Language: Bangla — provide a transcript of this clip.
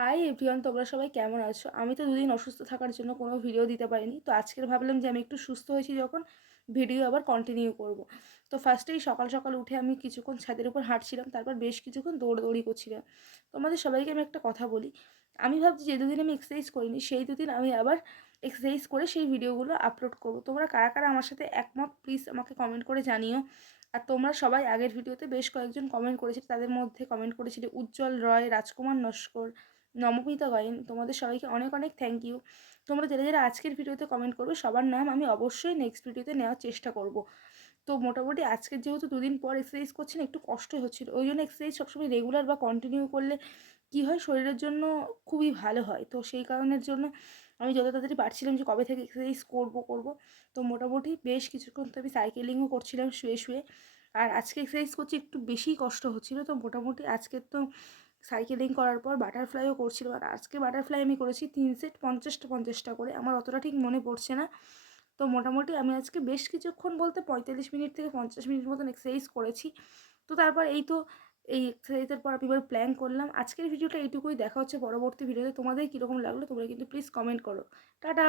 হাই এভরিওয়ান, তোমরা সবাই কেমন আছো? আমি তো দুদিন অসুস্থ থাকার জন্য কোনো ভিডিও দিতে পারিনি। তো আজকের ভাবলাম যে আমি একটু সুস্থ হয়েছি যখন, ভিডিও আবার কন্টিনিউ করব। তো ফার্স্টেই সকাল সকাল উঠে আমি কিছুক্ষণ ছাদের উপর হাঁটছিলাম, তারপর বেশ কিছুক্ষণ দৌড়দৌড়ি করছিলাম। তোমাদের সবাইকে আমি একটা কথা বলি, আমি ভাবছি যে দুদিন আমি এক্সারসাইজ করিনি সেই দুদিন আমি আবার এক্সারসাইজ করে সেই ভিডিওগুলো আপলোড করব। তোমরা কারা কারা আমার সাথে একমত প্লিজ আমাকে কমেন্ট করে জানিও। আর তোমরা সবাই আগের ভিডিওতে বেশ কয়েকজন কমেন্ট করেছিলে, তাদের মধ্যে কমেন্ট করেছিলে উজ্জ্বল রয়, রাজকুমার নস্কর, নমমিতা গায়েন। তোমাদের সবাইকে অনেক অনেক থ্যাংক ইউ। তোমরা যারা যারা আজকের ভিডিওতে কমেন্ট করবে সবার নাম আমি অবশ্যই নেক্সট ভিডিওতে নেওয়ার চেষ্টা করব। তো মোটামুটি আজকের যেহেতু দুদিন পর এক্সারসাইজ করছি না, একটু কষ্ট হচ্ছিলো, ওই জন্য এক্সারসাইজ সবসময় রেগুলার বা কন্টিনিউ করলে কী হয়, শরীরের জন্য খুবই ভালো হয়। তো সেই কারণের জন্য আমি যত তাড়াতাড়ি পারছিলাম যে কবে থেকে এক্সারসাইজ করব। তো মোটামুটি বেশ কিছুক্ষণ তো আমি সাইকেলিংও করছিলাম শুয়ে শুয়ে। আর আজকে এক্সারসাইজ করছি একটু বেশিই কষ্ট হচ্ছিলো। তো মোটামুটি আজকে তো সাইকেলিং করার পর বাটারফ্লাইও করছিলাম। আর আজকে বাটারফ্লাই আমি করেছি 3 সেট 50টা 50টা করে, আমার অতটা ঠিক মনে পড়ছে না। তো মোটামুটি আমি আজকে বেশ কিছুক্ষণ বলতে 45 মিনিট থেকে 50 মিনিট মতন এক্সারসাইজ করেছি। তো তারপর এই তো এই এক্সারসাইজের পর আমি এবার প্ল্যান করলাম। আজকের ভিডিওটা এইটুকুই, দেখা হচ্ছে পরবর্তী ভিডিওতে। তোমাদের কীরকম লাগলো তোমরা কিন্তু প্লিজ কমেন্ট করো। টাটা।